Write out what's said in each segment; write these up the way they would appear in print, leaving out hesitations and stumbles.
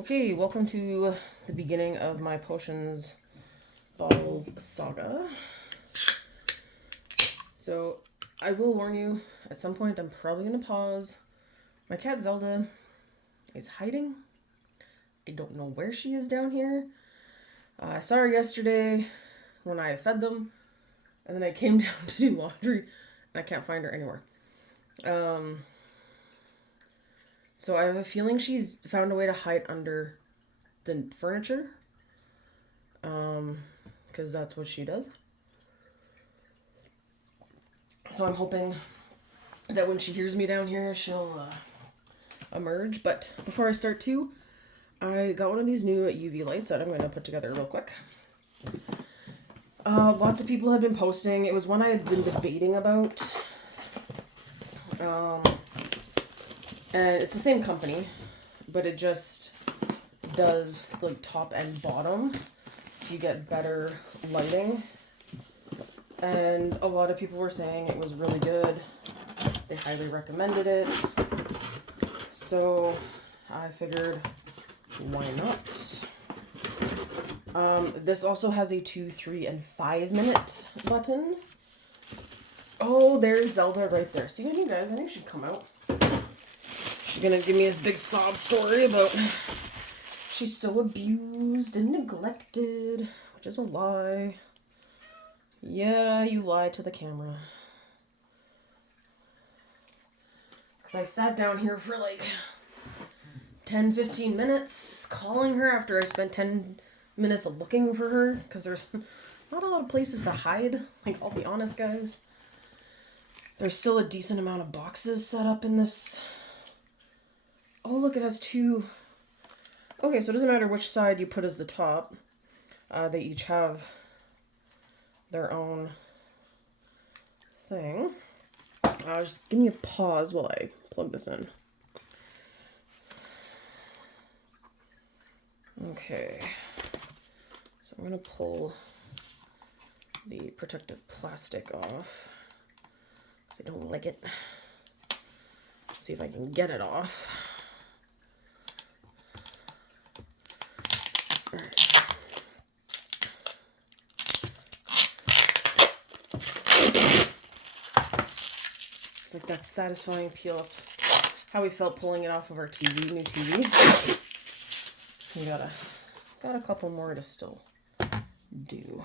Okay, welcome to the beginning of my potions bottles saga. So, I will warn you, at some point I'm probably going to pause. My cat Zelda is hiding. I don't know where she is down here. I saw her yesterday when I fed them, and then I came down to do laundry, and I can't find her anywhere. So I have a feeling she's found a way to hide under the furniture, because that's what she does. So I'm hoping that when she hears me down here, she'll emerge. But before I start too, I got one of these new UV lights that I'm going to put together real quick. Lots of people have been posting. It was one I had been debating about. And it's the same company, but it just does like top and bottom, so you get better lighting. And a lot of people were saying it was really good. They highly recommended it. So I figured, why not? This also has a 2, 3, and 5 minute button. Oh, there's Zelda right there. See, you guys, I think she'd come out. She's gonna give me this big sob story about she's so abused and neglected, which is a lie. Yeah, you lied to the camera. Because I sat down here for like 10, 15 minutes calling her after I spent 10 minutes looking for her. Because there's not a lot of places to hide. Like, I'll be honest, guys. There's still a decent amount of boxes set up in this. Oh, look, it has two. Okay, so it doesn't matter which side you put as the top. They each have their own thing. Just give me a pause while I plug this in. Okay. So I'm going to pull the protective plastic off. Because I don't like it. See if I can get it off. Alright. It's like that satisfying peel. That's how we felt pulling it off of our TV, new TV. We got a couple more to still do.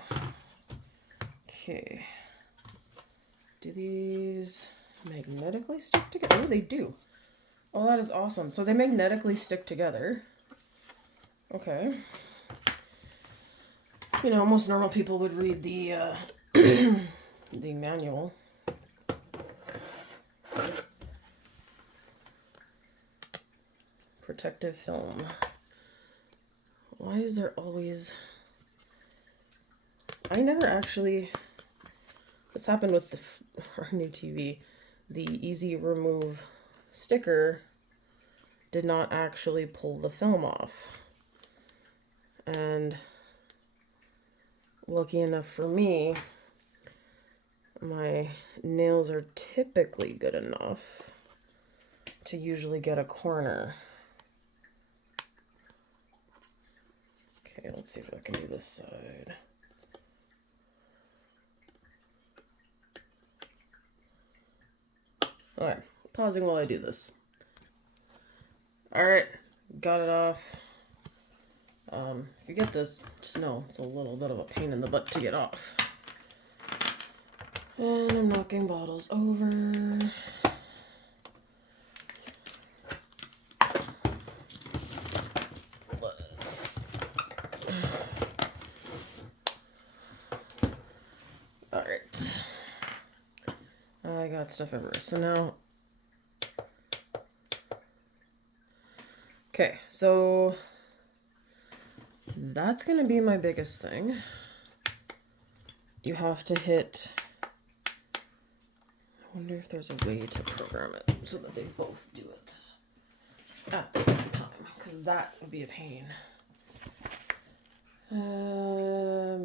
Okay. Do these magnetically stick together? Oh, they do. Oh, that is awesome. So they magnetically stick together. Okay. You know, most normal people would read the the manual. Protective film. Why is there always... I never actually... This happened with our new TV. The easy remove sticker did not actually pull the film off. And lucky enough for me, my nails are typically good enough to usually get a corner. Okay, let's see if I can do this side. Alright, pausing while I do this. Alright, got it off. If you get this, just know it's a little bit of a pain in the butt to get off. And I'm knocking bottles over. Alright. I got stuff everywhere. So now... Okay, so... That's going to be my biggest thing. You have to hit... I wonder if there's a way to program it so that they both do it at the same time, because that would be a pain.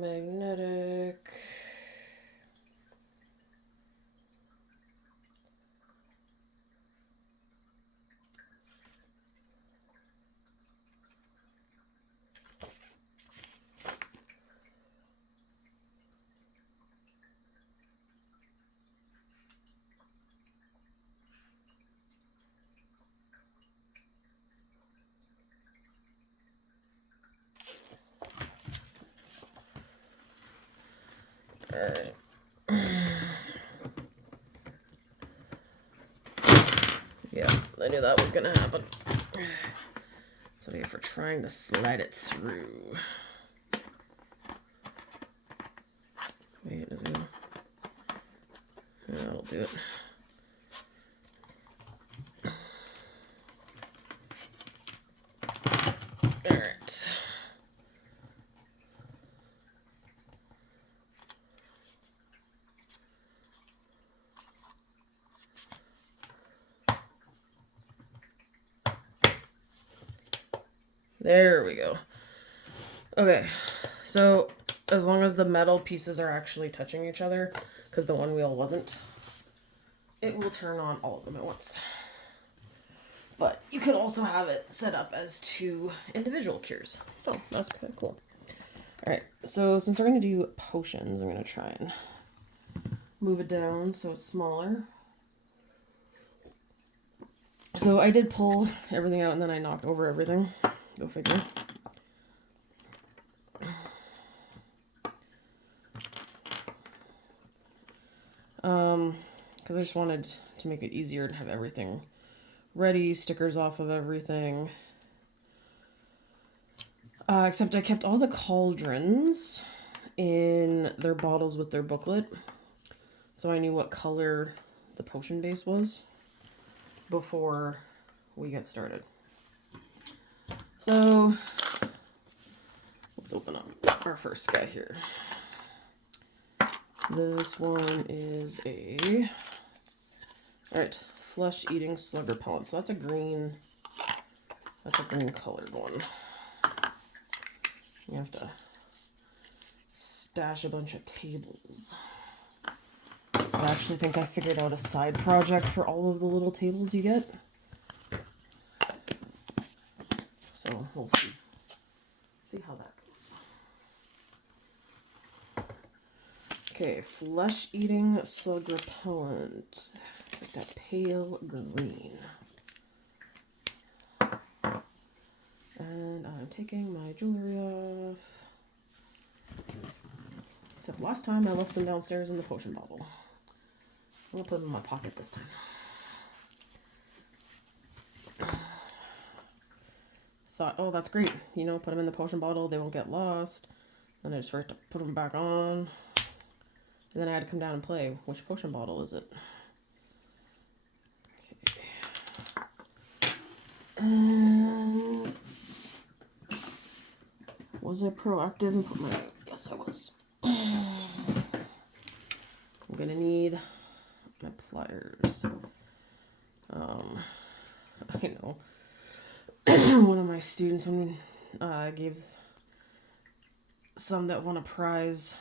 Magnetic. Alright. Yeah, I knew that was gonna happen. So for trying to slide it through. Wait, is it? Yeah, that'll do it. Alright. There we go. Okay, so as long as the metal pieces are actually touching each other, because the one wheel wasn't, it will turn on all of them at once. But you could also have it set up as 2 individual cures. So that's kind of cool. Alright, so since we're going to do potions, I'm going to try and move it down so it's smaller. So I did pull everything out and then I knocked over everything. Go figure. Because I just wanted to make it easier to have everything ready, stickers off of everything. Except I kept all the cauldrons in their bottles with their booklet, so I knew what color the potion base was before we get started. So let's open up our first guy here. This one is alright, flesh-eating slug repellent. So that's a green colored one. You have to stash a bunch of tables. I actually think I figured out a side project for all of the little tables you get. So we'll see how that goes. Okay, flesh-eating slug repellent. It's like that pale green. And I'm taking my jewelry off. Except last time I left them downstairs in the potion bottle. I'm gonna put them in my pocket this time. Thought, oh, that's great. You know, put them in the potion bottle, they won't get lost. Then I just forgot to put them back on. And then I had to come down and play. Which potion bottle is it? Okay. Was I proactive and put my... Yes, I was. I'm gonna need my pliers. I know. One of my students, when I gave some that won a prize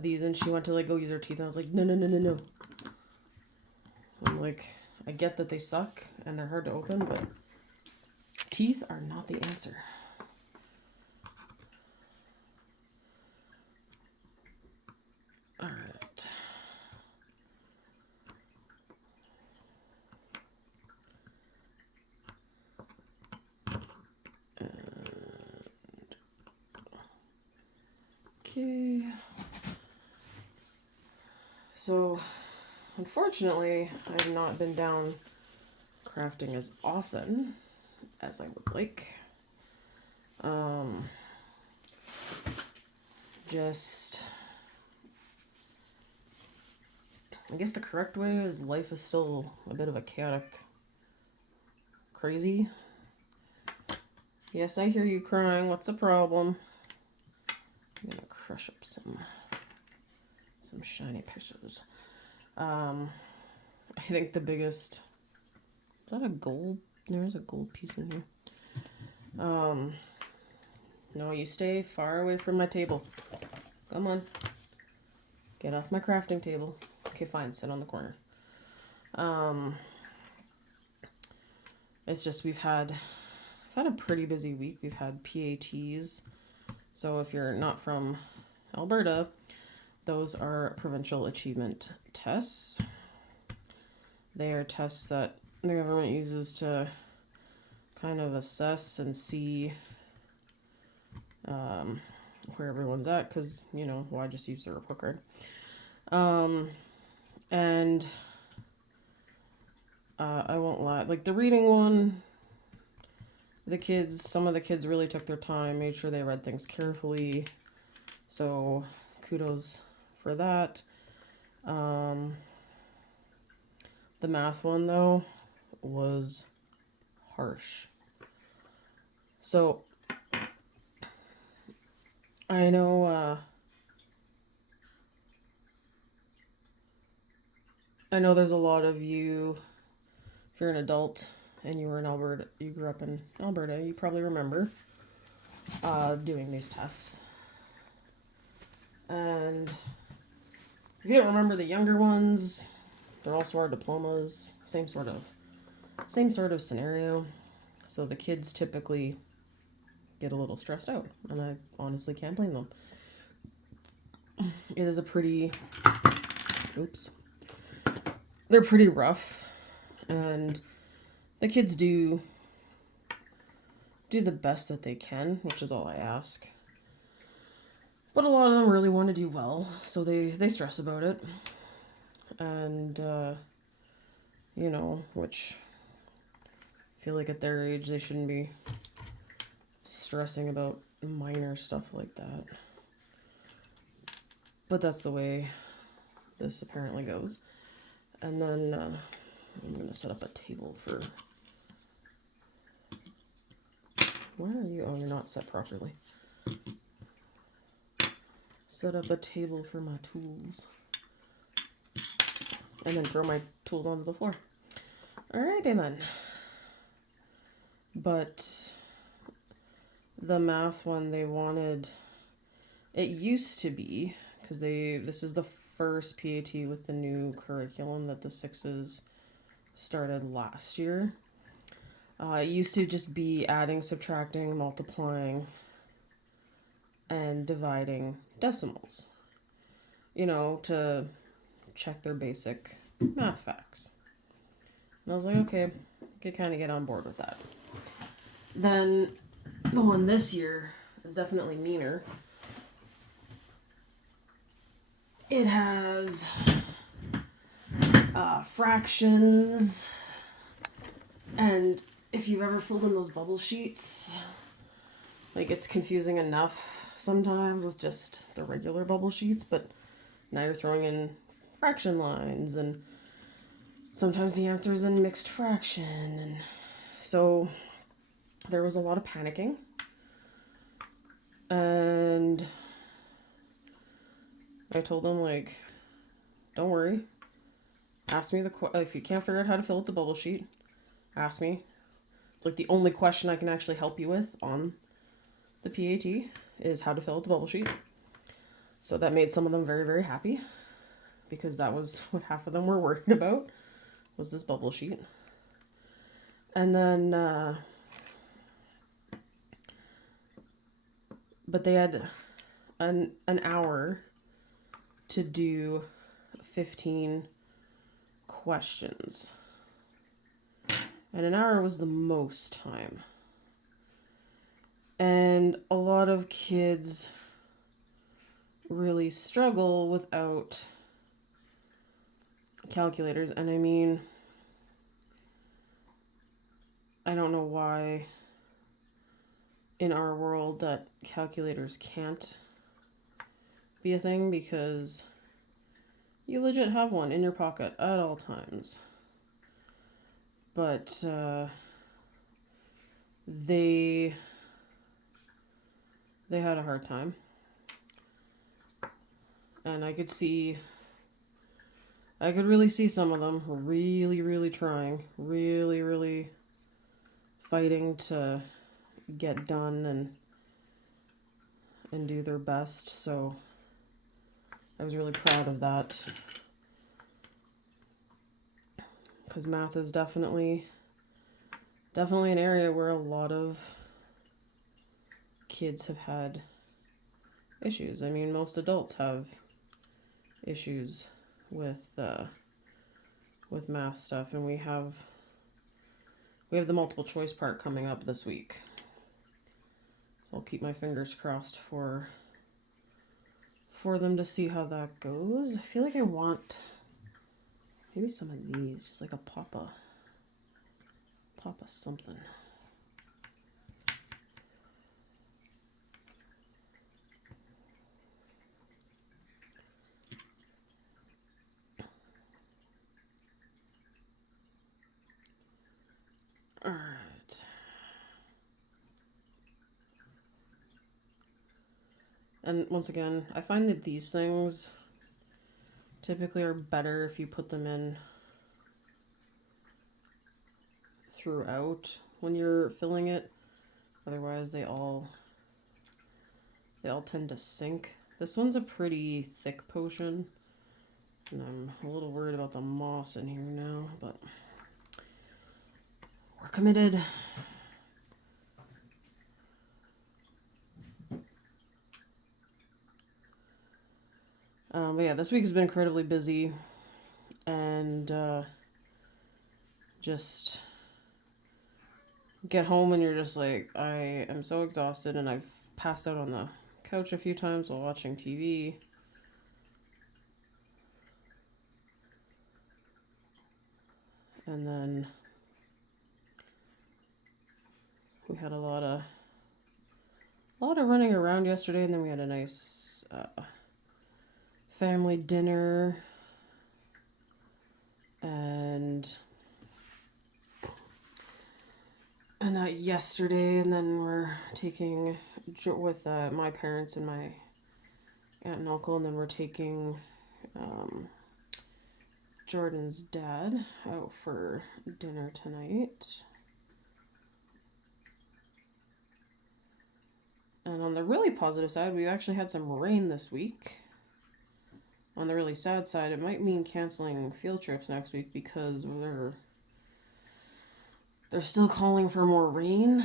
these, and she went to like go use her teeth, and I was like, no. I'm like, I get that they suck and they're hard to open, but teeth are not the answer. Alright. Okay. So, unfortunately, I have not been down crafting as often as I would like. Just... I guess the correct way is life is still a bit of a chaotic crazy. Yes, I hear you crying. What's the problem? I'm gonna crush up some shiny pieces. I think the biggest... Is that a gold? There's a gold piece in here. No, you stay far away from my table. Come on. Get off my crafting table. Okay, fine. Sit on the corner. It's just we've had a pretty busy week. We've had PATs. So if you're not from Alberta, those are provincial achievement tests. They are tests that the government uses to kind of assess and see where everyone's at, because, you know, why just use the report card? And I won't lie, like the reading one, some of the kids really took their time, made sure they read things carefully. So kudos for that. The math one, though, was harsh. So I know there's a lot of you, if you're an adult and you were in Alberta, you grew up in Alberta, you probably remember doing these tests. And if you don't remember the younger ones, they're also our diplomas, same sort of scenario. So the kids typically get a little stressed out, and I honestly can't blame them. It is they're pretty rough, and the kids do the best that they can, which is all I ask. But a lot of them really want to do well, so they stress about it. And, you know, which I feel like at their age they shouldn't be stressing about minor stuff like that. But that's the way this apparently goes. And then I'm going to set up a table for... Where are you? Oh, you're not set properly. Set up a table for my tools. And then throw my tools onto the floor. Alrighty then. But the math one, they wanted... It used to be, because this is the first PAT with the new curriculum that the 6s started last year. It used to just be adding, subtracting, multiplying, and dividing decimals. You know, to check their basic math facts. And I was like, okay, I could kind of get on board with that. Then the one this year is definitely meaner. It has fractions, and if you've ever filled in those bubble sheets, like, it's confusing enough sometimes with just the regular bubble sheets, but now you're throwing in fraction lines, and sometimes the answer is in mixed fraction, and so there was a lot of panicking. And I told them, like, don't worry. Ask me if you can't figure out how to fill out the bubble sheet, ask me. It's like the only question I can actually help you with on the PAT is how to fill out the bubble sheet. So that made some of them very, very happy, because that was what half of them were worried about, was this bubble sheet. And then, but they had an hour to do 15 questions. And an hour was the most time. And a lot of kids really struggle without calculators. And I mean, I don't know why in our world that calculators can't be a thing, because you legit have one in your pocket at all times. But they had a hard time. And I could really see some of them really, really trying, really, really fighting to get done and do their best. So I was really proud of that, because math is definitely an area where a lot of kids have had issues. I mean, most adults have issues with math stuff, and we have the multiple choice part coming up this week. So I'll keep my fingers crossed for for them to see how that goes. I feel like I want maybe some of these, just like a Papa something. All right. And once again, I find that these things typically are better if you put them in throughout when you're filling it. Otherwise, they all tend to sink. This one's a pretty thick potion, and I'm a little worried about the moss in here now, but we're committed. But yeah, this week has been incredibly busy, and just get home and you're just like, I am so exhausted, and I've passed out on the couch a few times while watching TV. And then we had a lot of running around yesterday, and then we had a nice family dinner, and that yesterday, and then we're taking with my parents and my aunt and uncle, and then we're taking Jordan's dad out for dinner tonight. And on the really positive side, we've actually had some rain this week. On the really sad side, it might mean canceling field trips next week because they're still calling for more rain.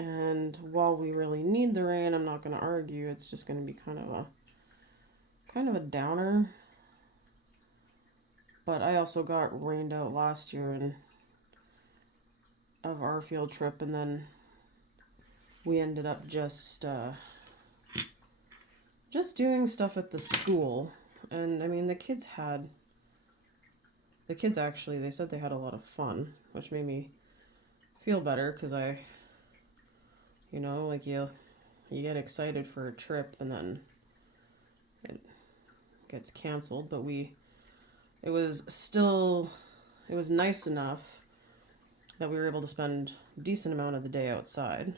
And while we really need the rain, I'm not going to argue. It's just going to be kind of a downer. But I also got rained out last year of our field trip, and then we ended up just doing stuff at the school. And I mean, the kids actually, they said they had a lot of fun, which made me feel better, because like you get excited for a trip and then it gets canceled. But it was nice enough that we were able to spend a decent amount of the day outside.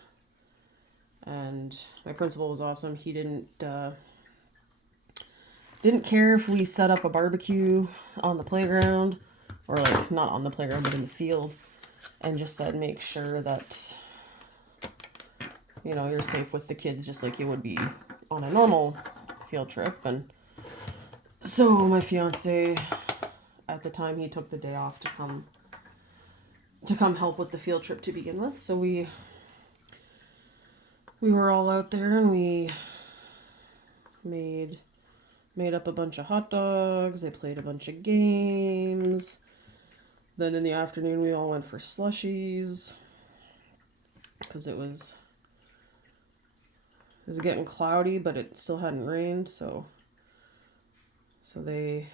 And my principal was awesome. He didn't care if we set up a barbecue on the playground, or like not on the playground but in the field, and just said make sure that you're safe with the kids, just like you would be on a normal field trip. And so my fiance, at the time, he took the day off to come help with the field trip to begin with. So we were all out there, and we made up a bunch of hot dogs. They played a bunch of games. Then in the afternoon, we all went for slushies, because it was getting cloudy, but it still hadn't rained, so they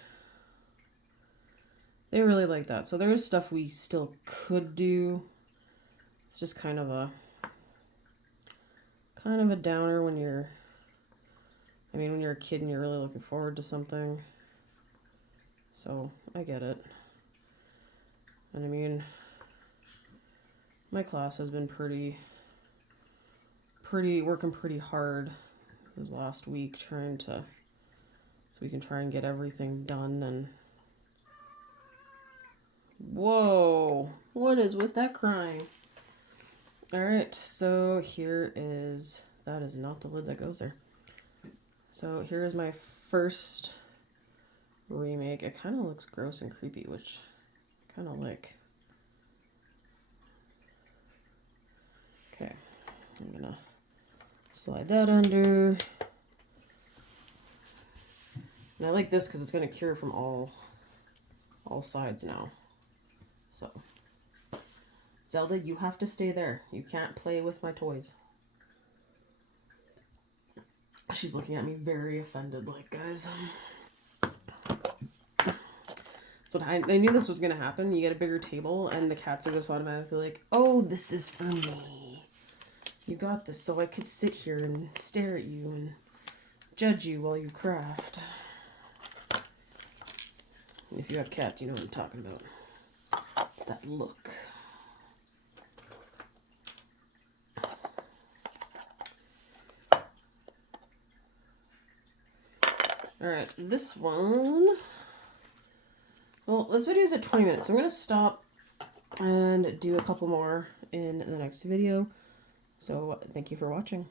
really liked that. So there is stuff we still could do. It's just kind of a downer when you're a kid and you're really looking forward to something. So I get it. And I mean, my class has been working pretty hard this last week, so we can try and get everything done. And whoa, what is with that crying? All right, so that is not the lid that goes there. So here is my first remake. It kind of looks gross and creepy, which I kind of like. Okay, I'm gonna slide that under. And I like this because it's going to cure from all sides now. So, Zelda, you have to stay there. You can't play with my toys. She's looking at me very offended, like, guys. So I knew this was gonna happen. You get a bigger table, and the cats are just automatically like, "Oh, this is for me. You got this, so I could sit here and stare at you and judge you while you craft." If you have cats, you know what I'm talking about. That look. Alright, this one... Well, this video is at 20 minutes, so I'm going to stop and do a couple more in the next video. So, thank you for watching.